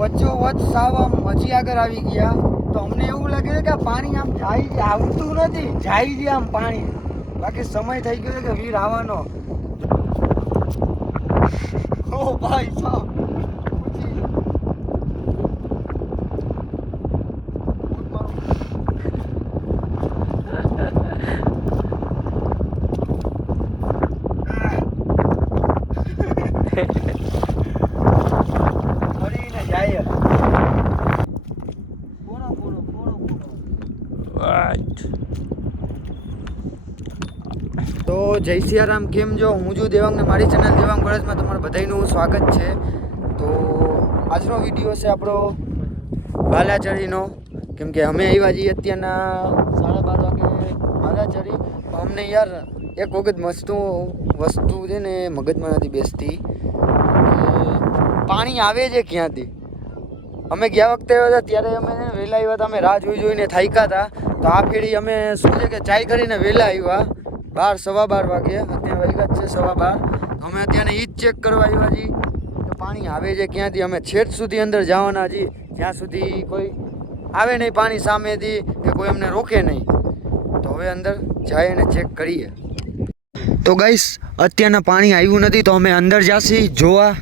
વચ્ચોવચ્ચ સાવ આમ હજી આગળ આવી ગયા તો અમને એવું લાગે છે કે આ પાણી આમ જાય છે, આવતું નથી, જાય છે આમ પાણી. બાકી સમય થઈ ગયો છે કે વીર આવવાનો. ઓ ભાઈ સાહેબ તો જય સિયારામ, કેમ જો હું છું દેવાંગ ને મારી ચેનલ દેવાંગ બળદમાં તમારું બધાનું સ્વાગત છે. તો આજનો વિડીયો છે આપણો બાલાચરીનો, કેમ કે અમે આવ્યા છીએ અત્યારના 12:30 વાગે બાલાચરી. અમને યાર એક વખત વસ્તુ છે ને મગજમાં નથી બેસતી, પાણી આવે છે ક્યાંથી. અમે ગયા વખતે આવ્યા હતા ત્યારે અમે વહેલા આવ્યા હતા, અમે રાહ જોઈને થાક્યા હતા. તો આ ફેરી અમે શું છે કે ચાય કરીને વહેલા આવ્યા, 12:15 વાગે. અત્યારે વાગ્યા છે 12:15. અમે અત્યારે ઈ જ ચેક કરવા આવ્યા છીએ કે પાણી આવે છે ક્યાંથી. અમે છેક સુધી અંદર જવાના છીએ જ્યાં સુધી કોઈ આવે નહીં પાણી સામેથી, કે કોઈ અમને રોકે નહીં. તો હવે અંદર જાય અને ચેક કરીએ. તો ગાઈસ અત્યારના પાણી આવ્યું નથી તો અમે અંદર જાશી જોવા.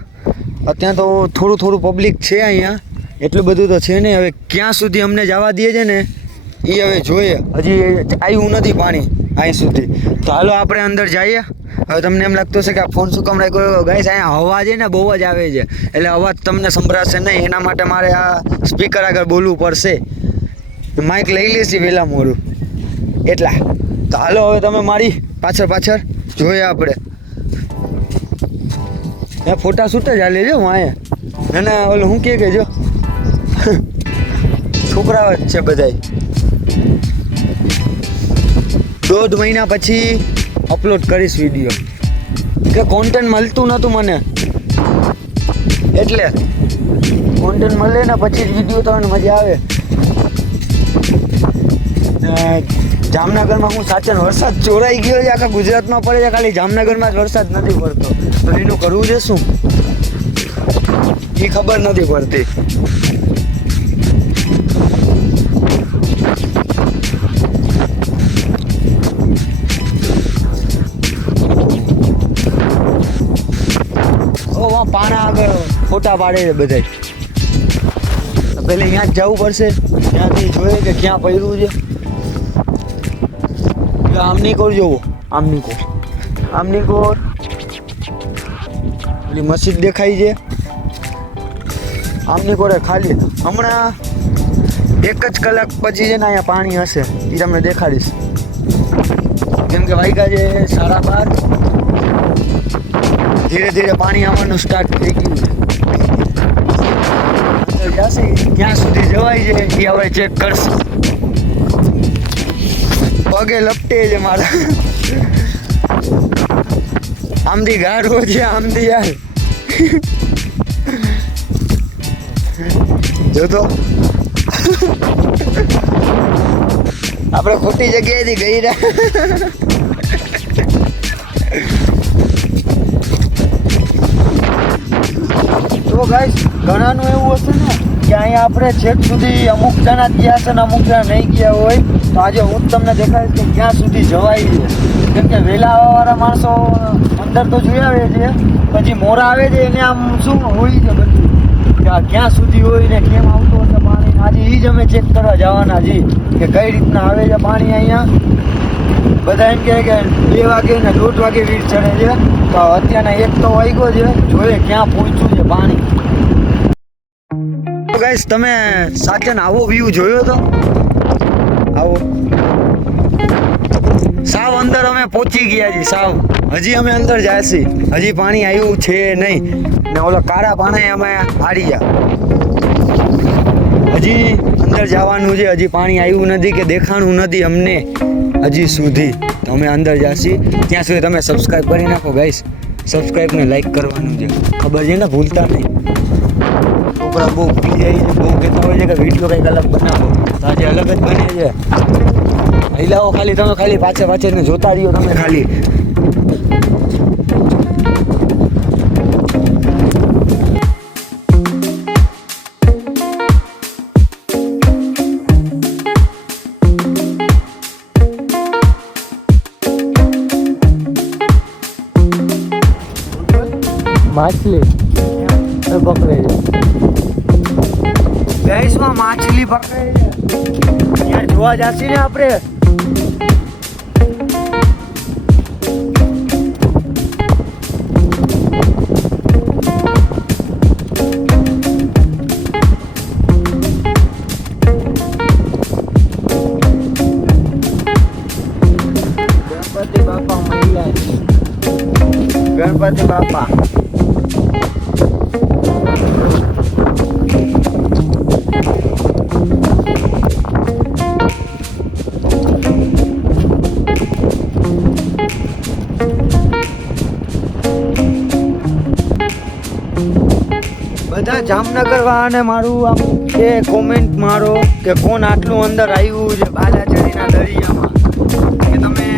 અત્યારે તો થોડું પબ્લિક છે અહીંયા, એટલું બધું તો છે નહીં. હવે ક્યાં સુધી અમને જવા દે છે ને એ હવે જોઈએ. હજી આવ્યું નથી પાણી અહીં સુધી. તો હાલો આપણે અંદર જઈએ. હવે તમને એમ લાગતું હશે કે આ ફોન શું કામ રાખ્યો? ગાઈસ અહીંયા હવા છે ને બહુ જ આવે છે, એટલે અવાજ તમને સંભળાશે નહીં. એના માટે મારે આ સ્પીકર આગળ બોલવું પડશે. માઇક લઈ લેશી વહેલા મોડું એટલા. તો હાલો હવે તમે મારી પાછળ જોઈએ આપણે. એ ફોટા શૂટ જ હાલે છે હું અહીંયા. ના ઓલું હું કે જો છોકરાઓ જ છે બધાય. 1.5 મહિના પછી અપલોડ કરીશ વિડીયો, કે કોન્ટેન્ટ મળતું નહોતું મને, એટલે કોન્ટેન્ટ મળે ને પછી જ વિડીયો થવાની મજા આવે. જામનગરમાં હું સાચે વરસાદ ચોરાઈ ગયો છે, આખા ગુજરાતમાં પડે છે, ખાલી જામનગરમાં જ વરસાદ નથી પડતો. તો એનું કરવું છે શું એ ખબર નથી પડતી. પાણા આગળ ફોટા પાડે છે બધા. પેલે અહીંયા જ જવું પડશે, ત્યાંથી જોઈએ કે ક્યાં પડ્યું છે. આમની કોર જોવો, આમની કોર પેલી મસ્જિદ દેખાય છે. આમની કોરે ખાલી હમણાં 1 જ કલાક પછી છે ને અહીંયા પાણી હશે, એ તમને દેખાડીશ. કેમ કે વાગ્યા છે 12:30. ધીરે ધીરે પાણી આવવાનું સ્ટાર્ટ થઈ ગયું છે. અંદર જશે ક્યાં સુધી જવાય છે એ હવે ચેક કરશે. પગે લપટે છે મારા, આમથી ગાઢો છે, આમથી યાર જોતો આપણે ખોટી જગ્યાએથી ગઈ રહ્યા. તો ગાઈસ ઘણાનું એવું હશે ને કે અહીંયા આપણે છેક સુધી અમુક જણા ગયા છે ને અમુક જણા નહીં ગયા હોય. તો આજે હું જ તમને દેખાડીશ કે ક્યાં સુધી જવાય છે. કેમ કે વહેલા આવવાવાળા માણસો અંદર તો જોઈ આવે છે, પછી મોરા આવે છે એને આમ શું હોય છે બધું કે ક્યાં સુધી હોય ને કેમ આવતું હશે પાણી. આજે એ જ અમે ચેક કરવા જવાના છીએ કે કઈ રીતના આવે છે પાણી અહીંયા. બધા એમ કહે કે 2 વાગે ને 1:30 વાગે વીર ચડે છે, તો અત્યારના 1 તો વાગ્યો છે. જોઈએ ક્યાં પહોંચ્યું છે પાણી. ગાઈસ તમે સાચે આવો વ્યૂ જોયો તો? આવો સાવ અંદર અમે પહોંચી ગયા છીએ સાવ. હજી અમે અંદર જાય છે, હજી પાણી આવ્યું છે નહીં. ને ઓલા કાળા પાણી અમે હારી ગયા. હજી અંદર જવાનું છે, હજી પાણી આવ્યું નથી કે દેખાણું નથી અમને હજી સુધી. તો અમે અંદર જઈશું. ત્યાં સુધી તમે સબસ્ક્રાઈબ કરી નાખો ગાઈસ. સબસ્ક્રાઈબ ને લાઈક કરવાનું છે, ખબર છે ને, ભૂલતા નહીં. છોકરા બહુ ભૂલી જાય છે, બહુ કહેતા હોય છે કે વિડીયો કંઈક અલગ બનાવો. તો આજે અલગ જ બને છે. હિલાવો ખાલી તમે, ખાલી પાછળ જોતા રહ્યો તમે ખાલી. માછલી પકડે છે ગેસમાં માછલી પકડે છે ત્યાં જોવા જશી ને આપણે ગણપતિ બાપા બધા જામનગર વાળાને મારું આમ કે કોમેન્ટ મારો કે કોણ આટલું અંદર આવ્યું છે બાલાચડીના દરિયામાં કે તમે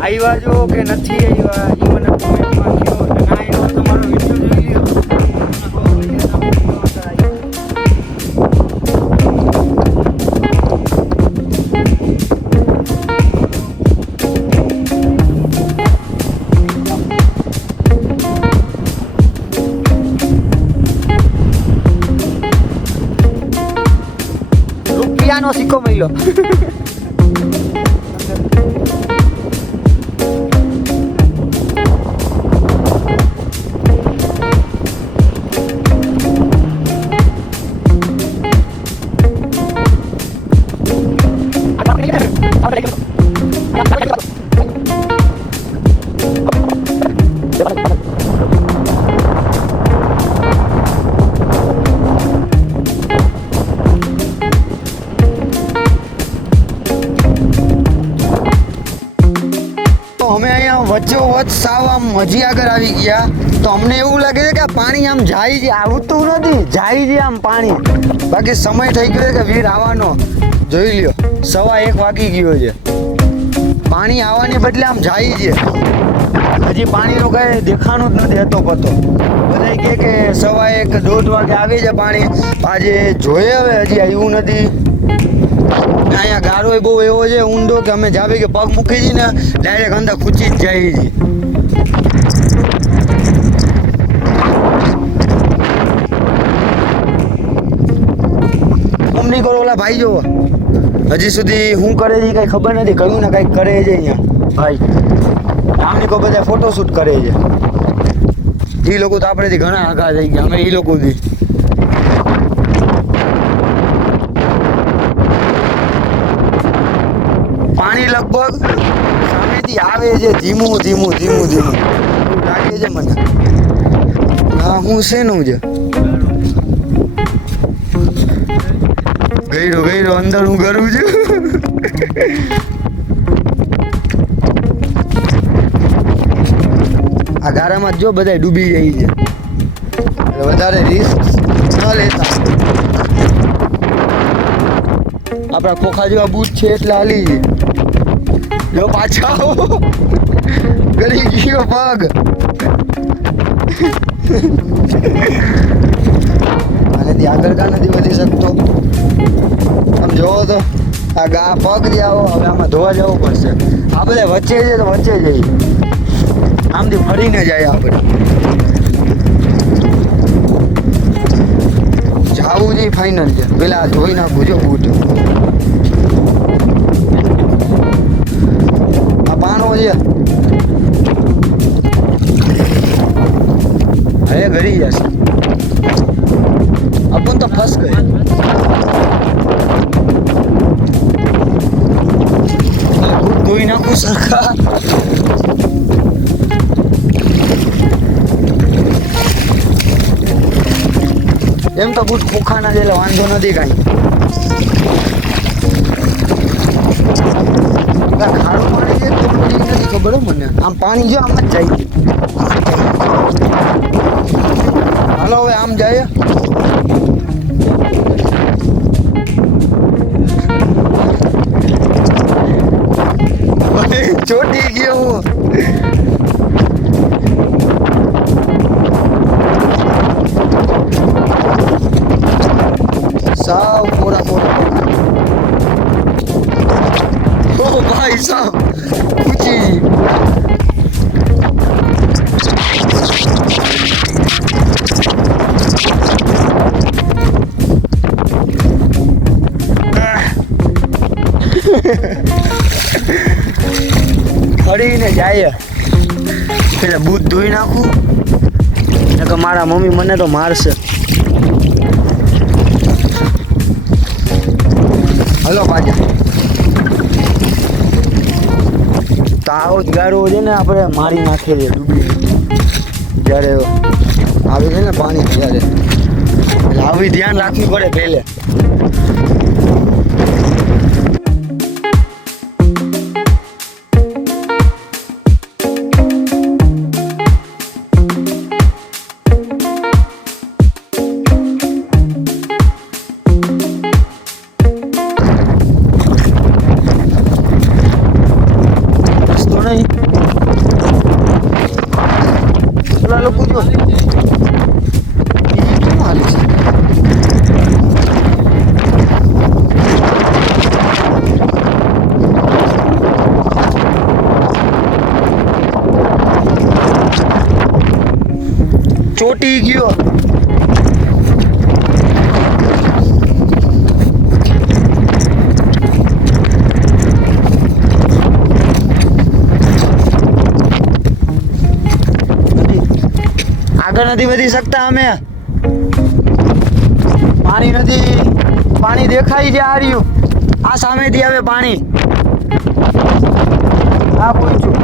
આવ્યા છો કે નથી આવ્યા એ મને કોમેન્ટમાં કહો ના આવ્યો તમારો વિડીયો જોઈ લ્યો રૂપિયાનો સિક્કો મળ્યો અમે અહીંયા વચ્ચોવચ્ચ સાવ આમ હજી આગળ આવી ગયા તો અમને એવું લાગે છે કે આ પાણી આમ જાય છે આવતું નથી જાય છે આમ પાણી બાકી સમય થઈ ગયો કે વીર આવવાનો જોઈ લ્યો 1:15 વાગી ગયો છે પાણી આવવાને બદલે આમ જાય છે હજી પાણીનો કઈ દેખાણું જ નથી હતો પતો બધા કહે કે 1:15 1:30 વાગે આવી છે પાણી આજે જોઈએ હવે હજી આવ્યું નથી અહીંયા ગારો બહુ એવો છે ઊંડો કે અમે જાવી કે પગ મૂકી દઈએ ને ડાયરેક્ટ અંદર ખૂચી જ જાય છે નહીં કરો ઓલા ભાઈ જોવો હજી સુધી શું કરે છે કઈ ખબર નથી કયું ને કઈક કરે છે અહીંયા ભાઈ આમની કોઈ બધા ફોટોશૂટ કરે છે એ લોકો તો આપણેથી ઘણા આગા થઈ ગયા અમે એ લોકોથી પાણી લગભગ સામેથી આવે છે ધીમું ધીમું ધીમું ધીમું લાગે છે મને હા હું શેનું છે ગયરો ગયરો અંદર હું કરું છું આ ગારામાં જો બધા ડૂબી જાય છે વધારે રિસ્ક ન લેતા આપણા ખોખા જેવા બૂટ છે એટલે હાલી છે જો પાછા ગળી ગયો પગ આનેથી આગળ કા નથી વધી શકતો આમ જોવો તો આ ગા પગ જે આવો હવે આમાં ધોવા જવું પડશે આ બધા વચ્ચે છે તો વચ્ચે જઈએ આમથી ફરીને જાય આપણે જાવું જ ફાઇનલ છે પેલા ધોઈ નાખું જો બૂટ આ પાનો છે હવે ઘરી જશે अपन तो फंस गए धोई नाखું સરખા એમ તો બૂટ ખોખાના છે એટલે વાંધો નથી કાંઈ ખારું પાણી છે તો નથી ખબર મને આમ પાણી જો આમ જ જાય હાલો હવે આમ જાય ચોટી ગયો હું સાવ પૂરા પૂરા ઓ ભાઈ સાવ ઊંચી જાય એટલે બૂટ ધોઈ નાખું કે મારા મમ્મી મને તો મારશે. હલો પાછા તો આવો જ ગાડો છે ને આપણે મારી નાખીએ છીએ ડૂબી જ્યારે આવે છે ને પાણી ત્યારે એટલે આવી ધ્યાન રાખવી પડે પહેલે. ચોટી ગયો. આગળ નથી વધી શકતા અમે. પાણી નથી. પાણી દેખાય છે આ રહ્યું. આ સામેથી આવે પાણી. આ પૂછ્યું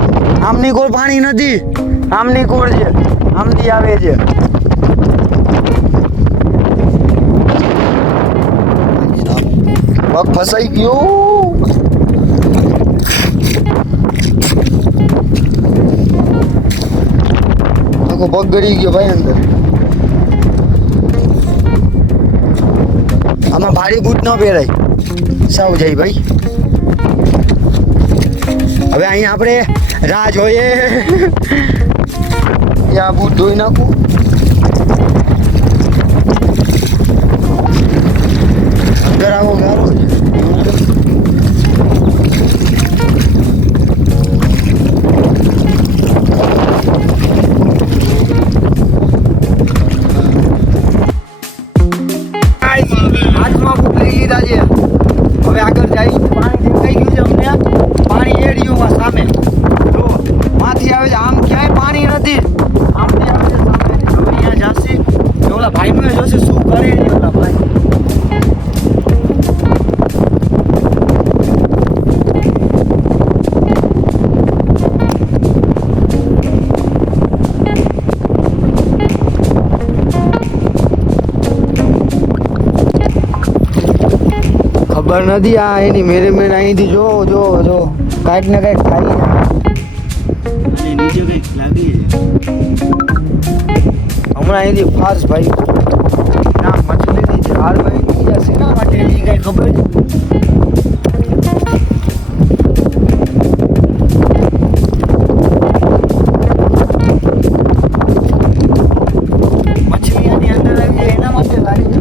આમની કોઈ પાણી નથી. આમની કોળ છે. આમથી આવે છે. પગ ફસાઈ ગયો. આખો પગ ગળી ગયો ભાઈ અંદર. આમાં ભારી બૂટ ન પહેરાય. સાવ જાય ભાઈ. હવે અહીંયા આપણે રાહ જોઈએ. આ બૂટ ધોઈ નાખું. અંદર આવો ગારો છે. હાથમાં બૂટ લઈ લીધા છે. હવે આગળ જાય પાણી દેખાઈ ગયું છે અમને. પાણી એડિયોમાં સામે જો માંથી આવે છે. આમ ક્યાંય પાણી નથી. આમથી આવે છે સામે. હવે અહીંયા જશે ઓલા ભાઈ મને જોશે શું કરે ઓલા ભાઈ. ખબર નથી આ એની મેરે મેરે અહીંથી જો જો જો કાંઈક ને કાંઈક ખાઈ નીચે કંઈક લાગી છે. હમણાં અહીંથી ફાસ ભાઈ ના મછલીની ઝાડ ભાઈ બીજા શેના માટે એ કઈ ખબર છે. મછલી આની અંદર આવી જાય એના માટે લાગી છે.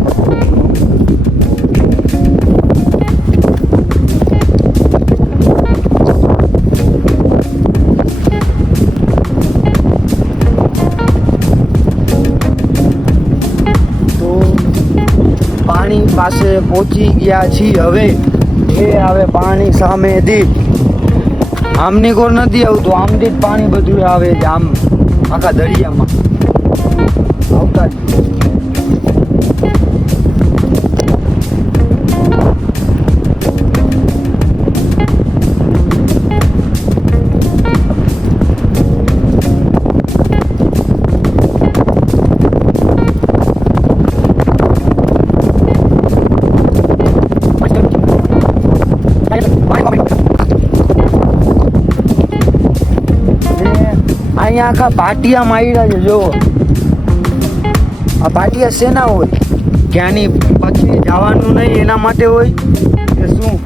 પાસે પહોંચી ગયા છીએ. હવે એ આવે પાણી સામેથી. આમની કોર નથી આવતું. આમથી જ પાણી બધું આવે છે. આમ આખા દરિયામાં આવતા જ. અહીંયા આખા પાટિયા માર્યા છે. જો આ પાટિયા શેના હોય? ક્યાંની પછી જવાનું નહીં એના માટે હોય કે શું?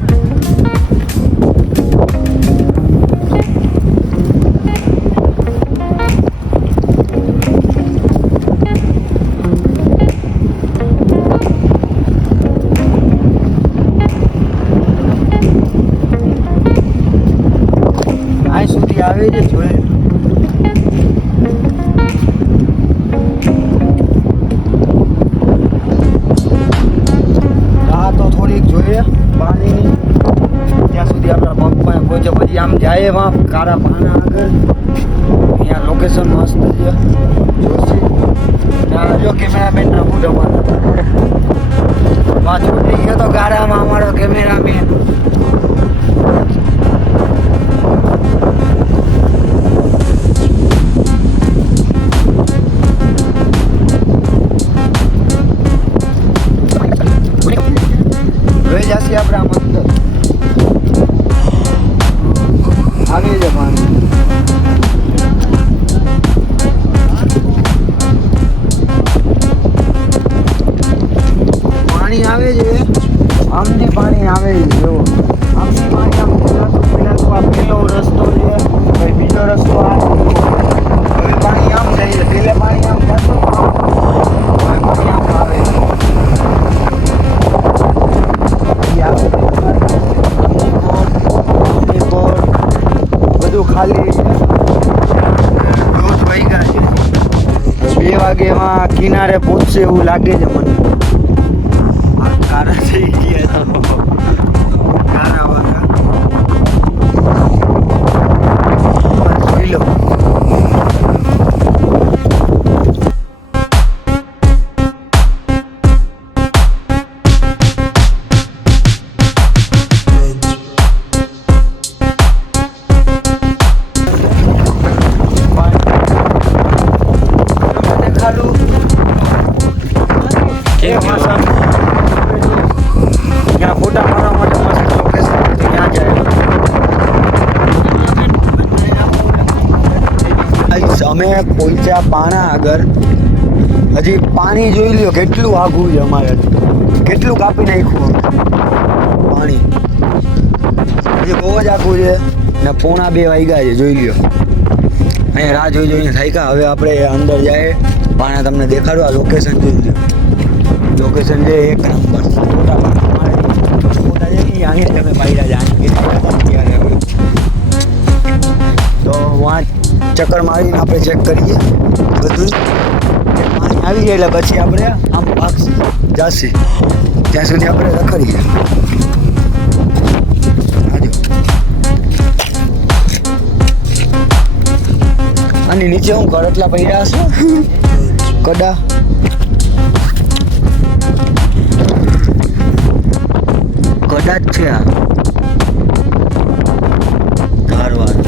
અહીં સુધી આવે છે જોઈ. પાણીની ત્યાં સુધી આપણા પગ પહોંચે પછી આમ જાય એમાં કારા પાના આગળ કેમેરામેન ના મૂડ અમારો પાછો થઈ ગયો તો ગાડામાં અમારો કેમેરામેન. જોઈ જશે આપણે આમ અંદર આવી છે પાણી. પાણી આવે છે આમથી પાણી આવે છે જો આમથી પાણી આમ પેલા તો આ પેલો રસ્તો છે પછી બીજો રસ્તો આ હવે પાણી આમ થઈ છે પેલે પાણી આમ જતું હવે પાણી આમ આવે બધું ખાલી રોજ વહી ગયા છે. 2 વાગેમાં કિનારે પહોંચશે એવું લાગે છે મને. કારા થઈ ગયા કારા વાળા જોઈ લો. ત્યાં ફોટા મારવા માટે મસ્ત લોકેશન ત્યાં જાય. અમે પહોંચ્યા પાણા આગળ. હજી પાણી જોઈ લ્યો કેટલું આઘું છે અમારે. કેટલું કાપી નાખ્યું પાણી. હજી બહુ જ આઘું છે ને 1:45 વાગ્યા છે જોઈ લ્યો. અહીંયા રાહ જોઈને થાક્યા. હવે આપણે અંદર જાય પાણા તમને દેખાડવા. લોકેશન જોઈ લ્યો. લોકેશન છે એક નંબર. ફોટા છે આની તમે પાડ્યા છે આની ત્યારે હવે તો વાં ચક્કર મારીને આપણે ચેક કરીએ બધું. પાણી આવી જાય એટલે પછી આપણે આમ ભાગશું જાસી ત્યાં સુધી આપણે રખડીએ. આની નીચે હું કરટલા પડ્યા છું કડા. કડા જ છે આ ધારવાડ.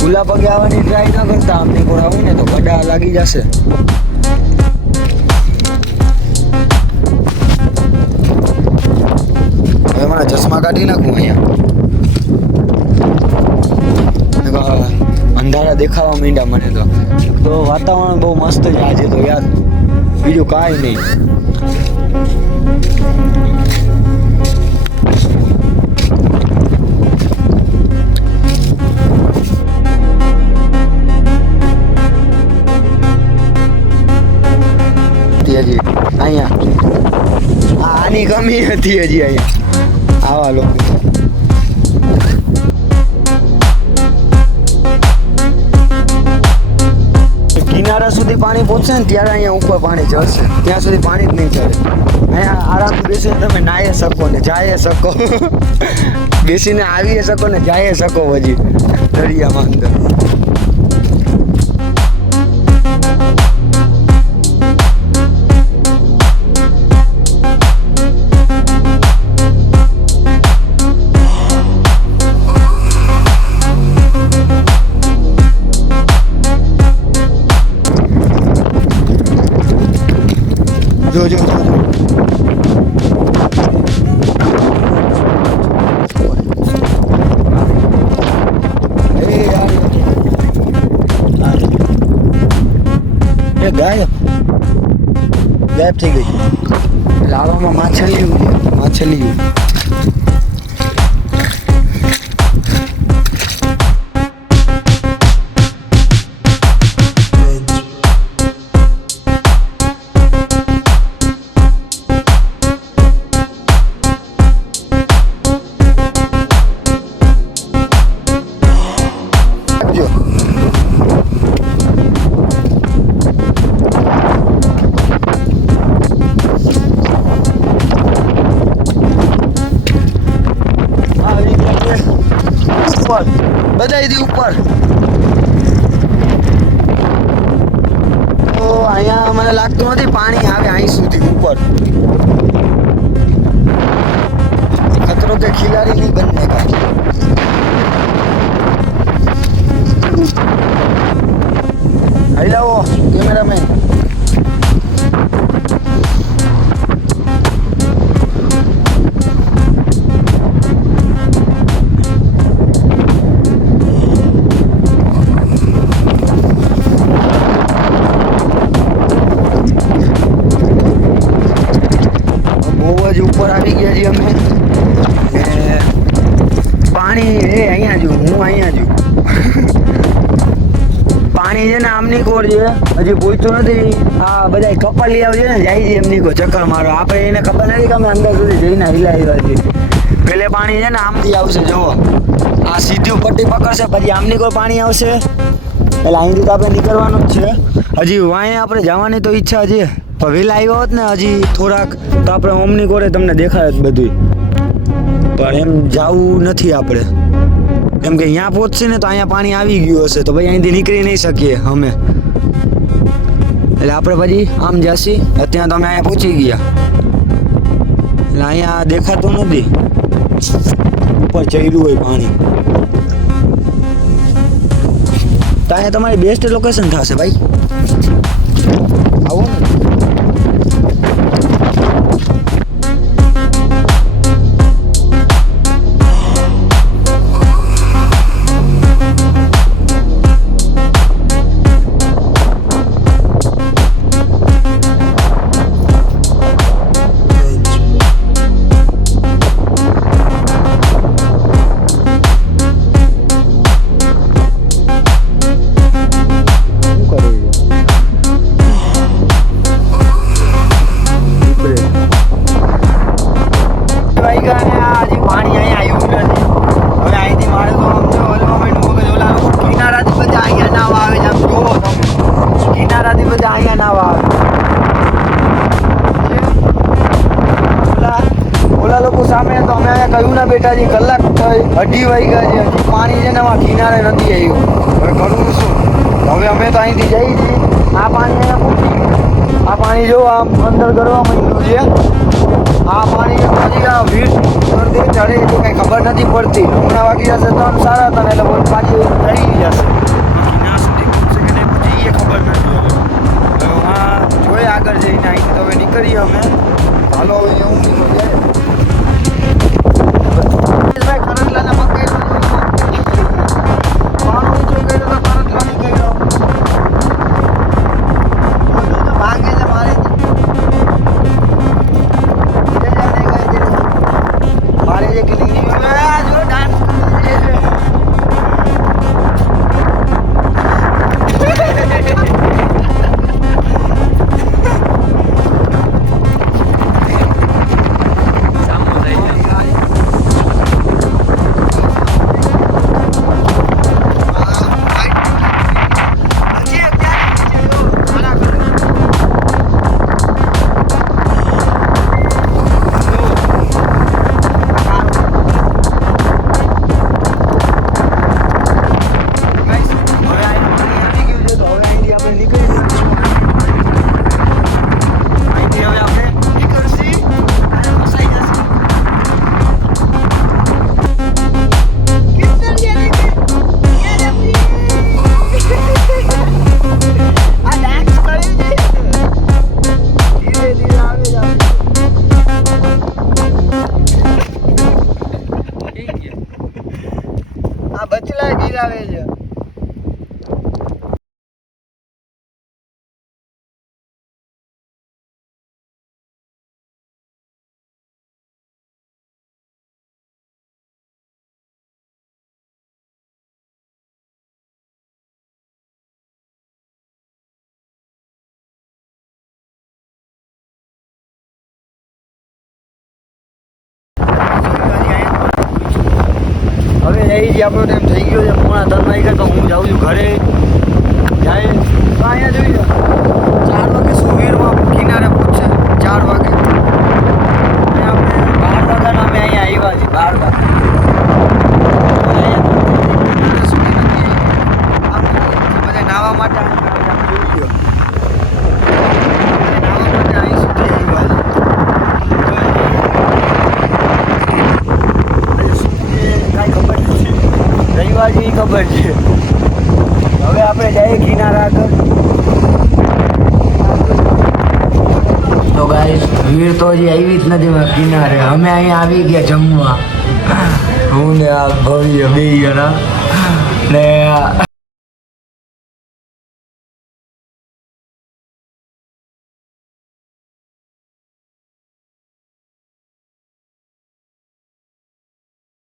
ખુલ્લા પગે આવવાની ટ્રાય ના કરતા. આમને કોઈ આવું ને તો કડા લાગી જશે. હવે મારા ચશ્મા કાઢી નાખું અહીંયા. અંધારા દેખાવા માંડ્યા મને તો વાતાવરણ બહુ મસ્ત છે આજે તો યાર. બીજું કાંઈ નહીં. હજી અહીંયા આની કમી હતી હજી અહીંયા આવા લોકો. કિનારા સુધી પાણી પહોંચશે ને ત્યારે અહીંયા ઉપર પાણી ચડશે. ત્યાં સુધી પાણી જ નહીં ચડે. અહીંયા આરામથી બેસીને તમે નાહી શકો ને જાય શકો. બેસીને આવી શકો ને જાય શકો હજી દરિયામાં અંદર. જો ગાયબ થઈ ગઈ. લાવામાં માછલીઓ બધાયથી ઉપર. તો અહીંયા મને લાગતું નથી પાણી આવે અહીં સુધી ઉપર. खतरों के खिलाड़ी नहीं बनने का. Hello cameraman. બહુ જ ઉપર આવી ગયા છીએ અમે. પાણી એ અહીંયા જો હું અહીંયા જો પાણી છે ને આમની કોર છે હજી પૂછતું નથી. આ બધા કપલી આવશે ને જાય છે એમની કો ચક્કર મારો. આપણે એને ખબર નથી કે અમે અંદર સુધી જઈને હિલાવ્યા છીએ. પેલે પાણી છે ને આમથી આવશે જુઓ. આ સીધી પટ્ટી પકડશે પછી આમની કોઈ પાણી આવશે એટલે અહીંથી તો આપણે નીકળવાનું જ છે. હજી વાંએ આપણે જવાની તો ઈચ્છા છે પણ વહેલા આવ્યા હોત ને હજી થોડાક તો આપણે ઓમની કોરે તમને દેખાય જ બધું. પણ એમ જવું નથી આપણે કેમ કે અહીંયા પહોંચશે ને તો અહીંયા પાણી આવી ગયું હશે તો ભાઈ અહીંથી નીકળી નહીં શકીએ અમે. એટલે આપણે પછી આમ જાસી. અત્યારે તો અમે અહીંયા પહોંચી ગયા એટલે અહીંયા દેખાતું નથી ઉપર ચડ્યું હોય પાણી. તો અહીંયા તમારી બેસ્ટ લોકેશન થશે ભાઈ. આવો ને. ઓલા લોકો સામે તો અમે અહીંયા કહ્યું ના બેટા જી કલાક થઈ 2:30 વાગ્યા છે હજી પાણી છે ને આમાં કિનારે નથી આવ્યું. હવે કરવું શું? હવે અમે તો અહીંથી જઈ છીએ. આ પાણી અહીંયા પૂછી આ પાણી જો આમ અંદર કરવા માંડ્યું છે. આ પાણી હજી આ વીર ચડે તો કંઈ ખબર નથી પડતી. હમણાં વાગી જશે 3 સારા હતા એટલે પાછી રહી જશે. ના સુધી પહોંચશે કે નહીં પહોંચે એ ખબર નથી. હવે હા જોઈએ આગળ જઈને અહીં તો હવે નીકળીએ અમે. હાલો હવે એવું નીકળી જાય. કરંટલાના મકાઈ પાણી ઊંચો કર્યો તો કરંટલા નહીં કર્યો ભાગે છે મારે. મારે જે કિલી જો ડાન્સ બચલા ગીરાવે છે. હવે જઈ આપણો ટાઈમ થઈ ગયો છે 3:30 વાગ્યા. તો હું જાઉં છું ઘરે. જાય તો અહીંયા જોઈએ 4 વાગે શું વીરમાં કિનારે પહોંચશે 4 વાગે. અને આપણે 12 વાગ્યાના અમે અહીંયા આવ્યા છીએ 12 વાગે. બધા નાહવા માટે જોઈએ. વીર તો હજી આવી જ નથી કિનારે. અમે અહીંયા આવી ગયા જમવા, હું ને આ ભવ્ય બે જણા ને